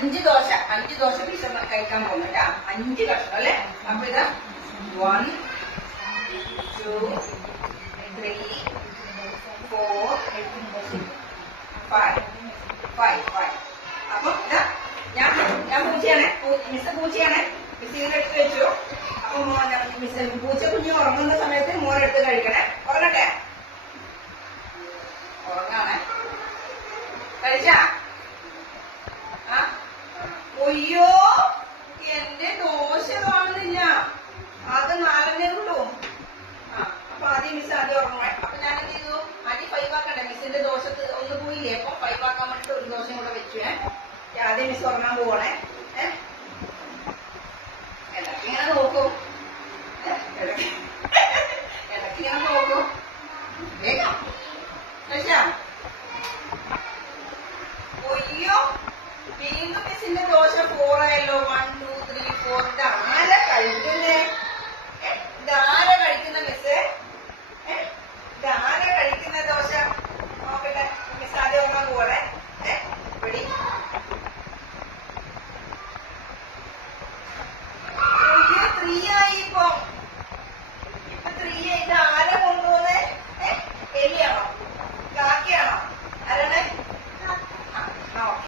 5 dosa piece കഴിക്കാൻ പോകുന്നു കേട്ടാ. 5 കഷ്ണം അല്ലെ. അപ്പൊ ഇതാ 1 2 3 4 5. അപ്പൊ ഇതാ ഞാൻ പൂച്ചയാണ്, മിസ് പൂച്ചയാണ്. മിസ് ഇതിലെടുത്ത് വെച്ചു. അപ്പൊ മിസ് പൂച്ച കുഞ്ഞ് ഉറങ്ങുന്ന സമയത്ത് മോനെടുത്ത് കഴിക്കണേ. ഉറങ്ങട്ടെ, ഉറങ്ങാണേ. കഴിച്ചാ? ഒയ്യോ, എന്റെ ദോശ കാണുന്നില്ല. അത് 4 ഉള്ളൂ. അപ്പൊ ആദ്യം മിസ് ആദ്യം ഉറങ്ങണേ. അപ്പൊ ഞാൻ എന്ത് ചെയ്തു, അടി 5 ആക്കണ്ടേ. മിസ്സിന്റെ ദോശ ഒന്ന് പോയില്ലേ. അപ്പൊ 5 ആക്കാൻ വേണ്ടിട്ട് ഒരു ദോശയും കൂടെ വെച്ചു. ആദ്യം മിസ് ഉറങ്ങാൻ പോവണേ. ഇടയ്ക്ക് ഇങ്ങനെ നോക്കും, ഇടയ്ക്ക് ഇങ്ങനെ നോക്കും. വേഗം കഴിച്ചാ? ഒയ്യോ, വീണ്ടും മിസ്സിന്റെ ദോശ 4 ആയല്ലോ. 1 2 3 4 ഇതാണ്